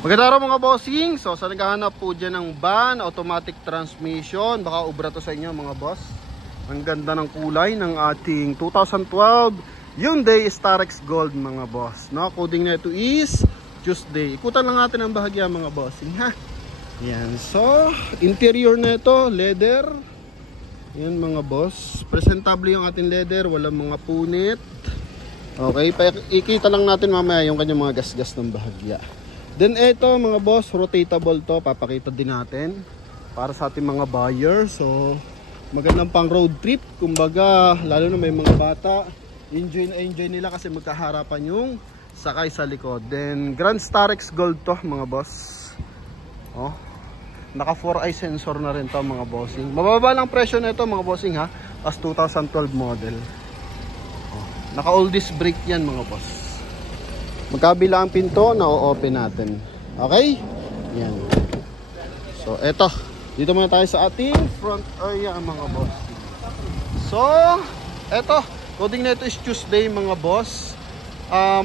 Magandang araw mga bossing. So sa naghahanap po dyan ng van, automatic transmission, baka ubra to sa inyo mga boss. Ang ganda ng kulay ng ating 2012 Hyundai Starex Gold mga boss, no? Coding na ito is Tuesday. Ikutan lang natin ang bahagya mga bossing, ha. Yan. So interior na ito, leather. Yan mga boss. Presentable yung ating leather, walang mga punit. Okay, ikita lang natin mamaya yung kanyang mga gasgas ng bahagya. Then ito mga boss, rotatable to, papakita din natin para sa ating mga buyer. So magandang pang road trip, kumbaga lalo na may mga bata, enjoy na enjoy nila kasi magkaharapan yung sakay sa likod. Then Grand Starex Gold to mga boss. Oh, naka 4-eye sensor na rin to mga bossing. Mababa lang presyo na ito mga bossing, ha, as 2012 model. Oh, naka all disc brake yan mga boss. Magkabila ang pinto, na-open natin. Okay? Yan. So, eto. Dito muna tayo sa ating front area mga boss. So, eto. Coding na ito is Tuesday mga boss.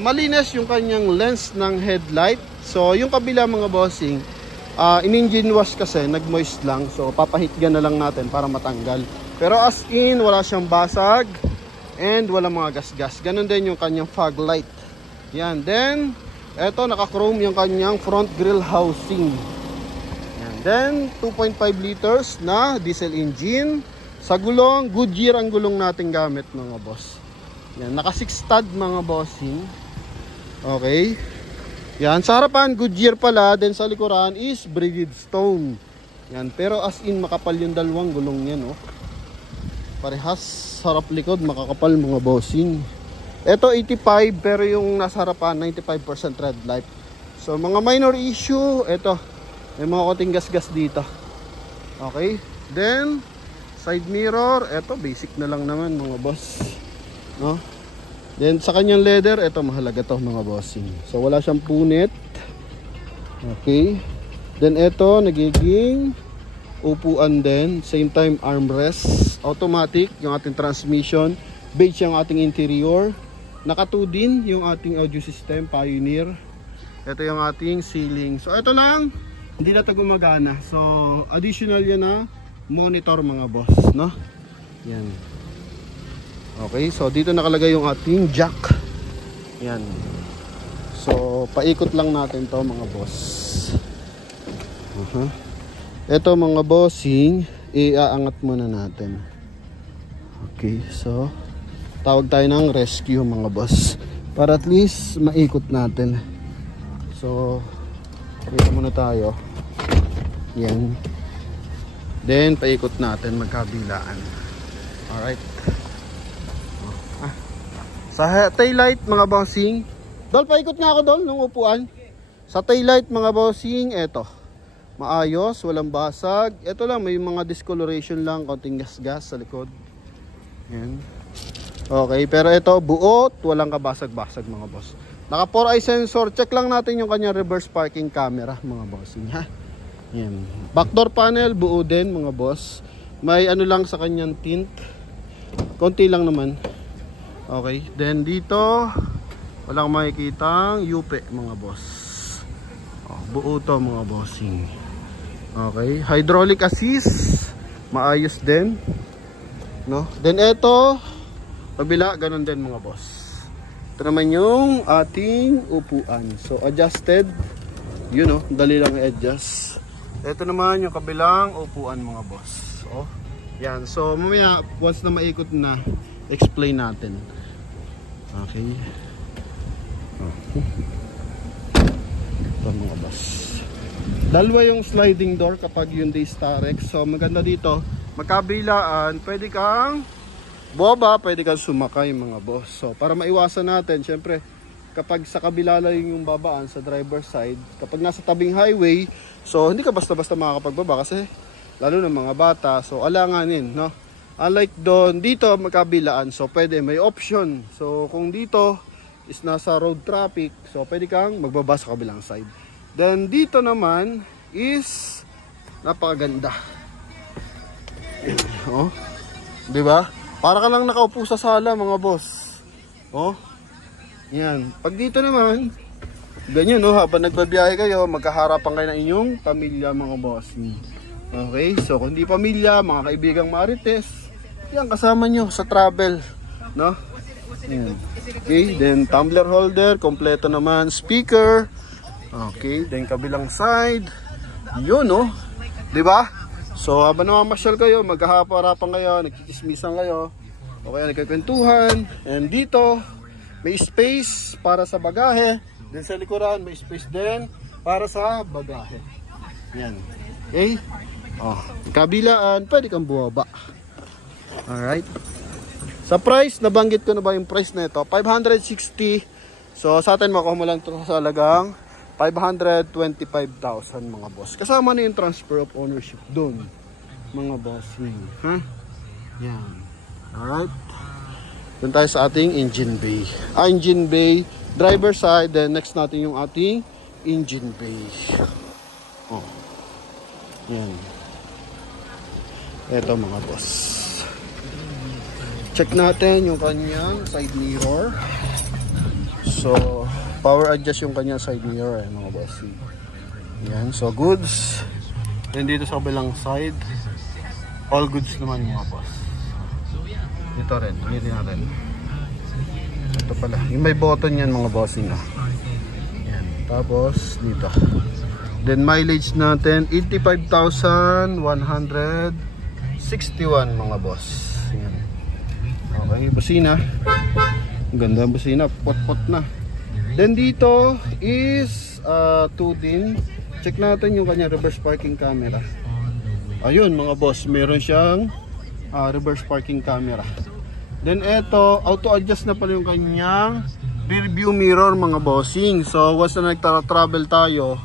Malinis yung kanyang lens ng headlight. So, yung kabila mga bossing, in-engine wash kasi, nag-moist lang. So, papahitgan na lang natin para matanggal. Pero as in, wala siyang basag and wala mga gasgas. Ganon din yung kanyang fog light. Yan, then eto naka-chrome yung kanyang front grille housing. Yan, then 2.5 liters na diesel engine. Sa gulong, Goodyear ang gulong natin gamit mga boss. Yan, naka 6 stud mga bossing. Okay. Yan, sa harapan Goodyear pala, then sa likuran is Bridgestone. Yan, pero as in makapal yung dalawang gulong niya, no. Parehas harap likod makakapal mga bossing. Ito 85 pero yung nasa harapan 95% red light. So mga minor issue, ito may mga konting gas-gas dito. Okay? Then side mirror, ito basic na lang naman mga boss, no? Then sa kanyang leather, ito mahalaga to mga bossing. So wala siyang punit. Okay? Then ito nagiging upuan din, same time armrest, automatic yung ating transmission, beige yung ating interior. Naka 2 din yung ating audio system, Pioneer. Ito yung ating ceiling. So ito lang, hindi na ito gumagana. So additional yan na monitor mga boss, no? Yan. Okay, so dito nakalagay yung ating jack. Yan. So paikot lang natin to mga boss. Ito mga bossing, iaangat muna natin. Okay, so tawag tayo ng rescue mga boss para at least maikot natin. So dito muna tayo. Yan. Then paikot natin magkabilaan. Alright. Sa taillight mga bossing, Dol, paikot nga ako Dol ng upuan. Sa taillight mga bossing, eto maayos, walang basag. Ito lang, may mga discoloration lang, konting gas-gas sa likod. Yan. Okay, pero ito buot, walang kabasag-basag mga boss. Naka 4-eye sensor. Check lang natin yung kanyang reverse parking camera mga bossing, ha. Yan. Backdoor panel buo din mga boss. May ano lang sa kanyang tint. Konti lang naman. Okay, then dito walang makikitang yupe mga boss. Oh, buo to mga bossing. Okay, hydraulic assist maayos din, no? Then ito kabila, ganun din mga boss. Ito naman yung ating upuan. So adjusted, yun, no? Dali lang i-adjust. Ito naman yung kabilang upuan mga boss. Oh, yan. So mamaya once na maikot na, explain natin. Okay. Oh. Ito mga boss. Dalawa yung sliding door kapag Hyundai Starex. So maganda dito, magkabilaan, pwede kang boba, pwede kang sumakay mga boss. So para maiwasan natin, syempre kapag sa kabila lang yung babaan sa driver side, kapag nasa tabing highway, so hindi ka basta-basta makakapagbaba kasi lalo na mga bata, so alanganin, no? Unlike doon, dito magkabilaan, so pwede, may option. So kung dito is nasa road traffic, so pwede kang magbaba sa kabilang side. Then dito naman is napakaganda. Oh, 'di ba? Para ka lang nakaupo sa sala mga boss. Oh. Yan. Pag dito naman, Ganyan, no? Habang nagbabiyahe kayo, magkaharapan kayo ng inyong pamilya, mga bossing. Okay, so kung di pamilya, mga kaibigang marites, yan, kasama nyo sa travel, no? Yan. Okay, then tumbler holder, kompleto naman, speaker. Okay, then kabilang side. Yun, no? Diba? So, habang namamasyal kayo, magkaharapan kayo, nagkikismisan kayo, o kaya nagkikwentuhan, and dito, may space para sa bagahe. Then sa likuran, may space din para sa bagahe. Yan. Okay? Oh, kabilaan, pwede kang buwaba. Alright. Sa price, nabanggit ko na ba yung price na ito? 560. So, sa atin, makuha mo lang ito sa halagang 525,000, mga boss. Kasama na yung transfer of ownership doon, mga boss. Ha? Yan. Alright. Doon tayo sa ating engine bay. Engine bay. Driver side, then next natin yung ating engine bay. Oh. Yan. Ito, mga boss. Check natin yung kanyang side mirror. So, power adjust yung kanyang side mirror, mga boss. Yan, so goods. Then dito sa kabilang side, all goods naman, mga boss. Ito rin, initin natin. Ito pala, yung may button yan, mga bossing. Yan. Tapos dito, then mileage natin 85,161, mga boss. Yan. Okay, busina. Ang ganda ng busina, pot-pot na. Then dito is 2 din. Check natin yung kanya reverse parking camera. Ayun, mga boss, meron siyang reverse parking camera. Then eto, auto-adjust na pala yung kanyang rear view mirror, mga bossing. So once na nagta-travel tayo,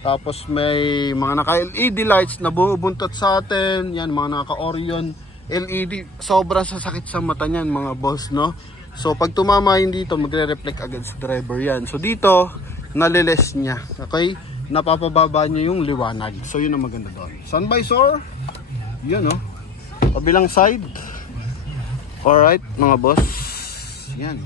tapos may mga naka-LED lights na bubuntot sa atin, yan, mga naka-Orion LED, sobrang sasakit sa mata niyan, mga boss, no? So pag tumama yun dito, magre-reflect agad sa driver yan. So dito, naliles niya, okay? Napapababa niya yung liwanag. So yun ang maganda doon. Sun visor, yun, no? Kabilang side. Alright, mga boss. Yan.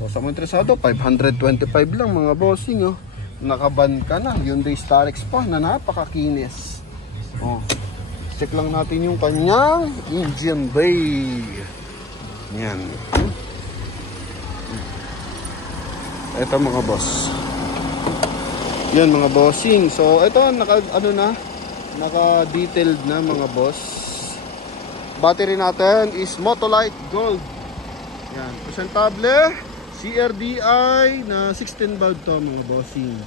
So, sa mga interesado, 525 lang, mga bossing, oh. Nakaban ka na. Hyundai Starex pa na napakakinis. Oh. Check lang natin yung kanyang engine bay. Yan. Ito, mga boss. Yan, mga bossing. So, ito, naka-detailed na, mga boss. Battery natin is Motolite Gold. Yan, presentable CRDI na 16 valve to, mga bossing.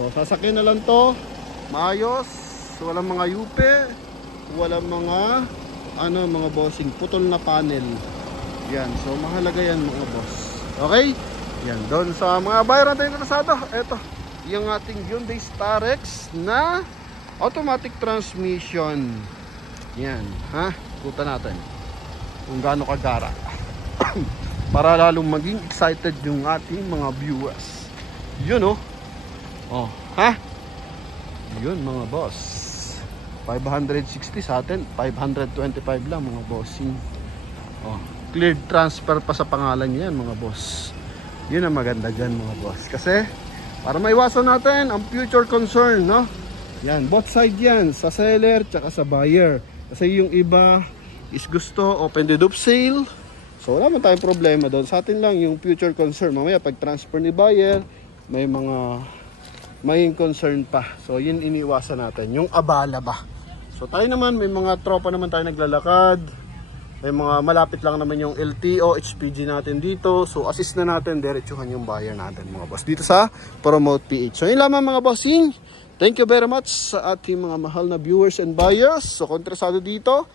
So sasakyan na lang to, maayos, walang mga yupe, walang mga mga bossing, putol na panel. Yan, so mahalaga yan, mga boss. Okay? Yan, doon sa mga buyer natin interesado, eto, yung ating Hyundai Starex na automatic transmission. Yan, ha? Puta natin kung gaano kagara para lalong maging excited yung ating mga viewers. Yun, oh. Oh, ha? Yun, mga boss. 560 sa atin, 525 lang, mga bossing. Oh, cleared transfer pa sa pangalan niyan, mga boss. Yun ang maganda dyan, mga boss. Kasi para maiwasan natin ang future concern, no? Yan, both side yan, sa seller tsaka sa buyer. Kasi yung iba is gusto open the loop sale. So wala man tayong problema doon. Sa atin lang yung future concern. Mamaya pag transfer ni buyer, may concern pa. So yun iniwasan natin, yung abala ba. So tayo naman, may mga tropa naman tayo naglalakad. May mga malapit lang naman yung LTO, HPG natin dito. So assist na natin, diretsuhan yung buyer natin, mga boss, dito sa Promote PH. So yun lamang, mga bossing. Thank you very much sa ating mga mahal na viewers and buyers. So kung interesado dito,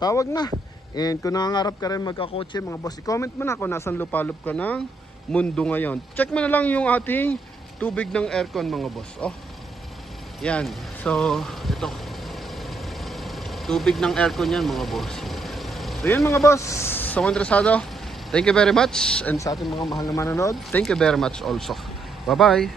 tawag na. And kung nangangarap ka rin magkakotse, mga boss, i-comment mo na kung nasan lupalop ka ng mundo ngayon. Check mo na lang yung ating tubig ng aircon, mga boss. Oh, yan. So ito, tubig ng aircon yan, mga boss. So yan, mga boss, sa mga interesado, thank you very much. And sa ating mga mahal na manonood, thank you very much also. Bye bye.